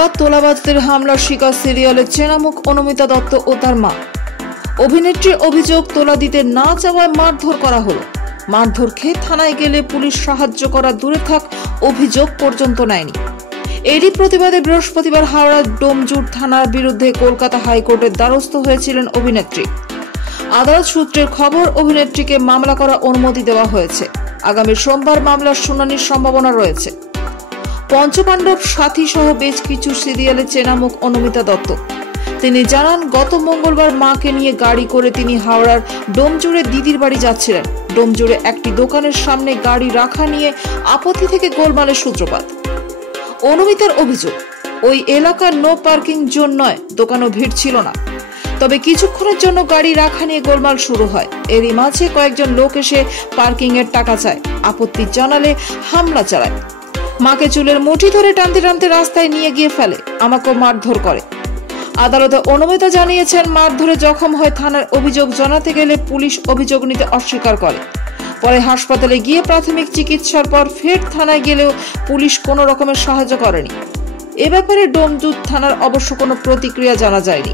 এবার তোলাবাজদের হামলার শিকার সিরিয়ালের চেনামুখ অনুমিতা দত্ত ও তার মা। অভিনেত্রীর অভিযোগ, তোলা দিতে না চাওয়ায় মারধর করা হলো। মারধর খেয়ে থানায় গেলে পুলিশ সাহায্য করা দূরে থাক, অভিযোগ পর্যন্ত নেয়নি। এরই প্রতিবাদে বৃহস্পতিবার হাওড়ার ডোমজুড় থানার বিরুদ্ধে কলকাতা হাইকোর্টের দ্বারস্থ হয়েছিলেন অভিনেত্রী। আদালত সূত্রের খবর, অভিনেত্রীকে মামলা করার অনুমতি দেওয়া হয়েছে। আগামী সোমবার মামলার শুনানির সম্ভাবনা রয়েছে। পঞ্চপাণ্ডব, সাথী সহ বেশ কিছু সিরিয়ালে চেনামুখ অনুমিতা দত্ত। তিনি জানান, গত মঙ্গলবার মাকে নিয়ে গাড়ি করে তিনি হাওড়ার ডোমজুড়ে দিদির বাড়ি যাচ্ছিলেন। ডোমজুড়ে একটি দোকানের সামনে গাড়ি রাখা নিয়ে আপত্তি থেকে গোলমালের সূত্রপাত। অনুমিতার অভিযোগ, ওই এলাকার নো পার্কিং জোন নয়, দোকানও ভিড় ছিল না। তবে কিছুক্ষণের জন্য গাড়ি রাখা নিয়ে গোলমাল শুরু হয়। এরই মাঝে কয়েকজন লোক এসে পার্কিং এর টাকা চায়। আপত্তি জানালে হামলা চালায়। মাকে চুলের মুঠি ধরে টানতে টানতে রাস্তায় নিয়ে গিয়ে ফেলে। আমাকেও মারধর করে। আদালতে অনুমিতা জানিয়েছেন, মারধরে জখম হয়। থানার অভিযোগ জানাতে গেলে পুলিশ অভিযোগ নিতে অস্বীকার করে। পরে হাসপাতালে গিয়ে প্রাথমিক চিকিৎসার পর ফের থানায় গেলেও পুলিশ কোনো রকমের সাহায্য করেনি। এ ব্যাপারে ডোমজুড় থানার অবশ্য কোনো প্রতিক্রিয়া জানা যায়নি।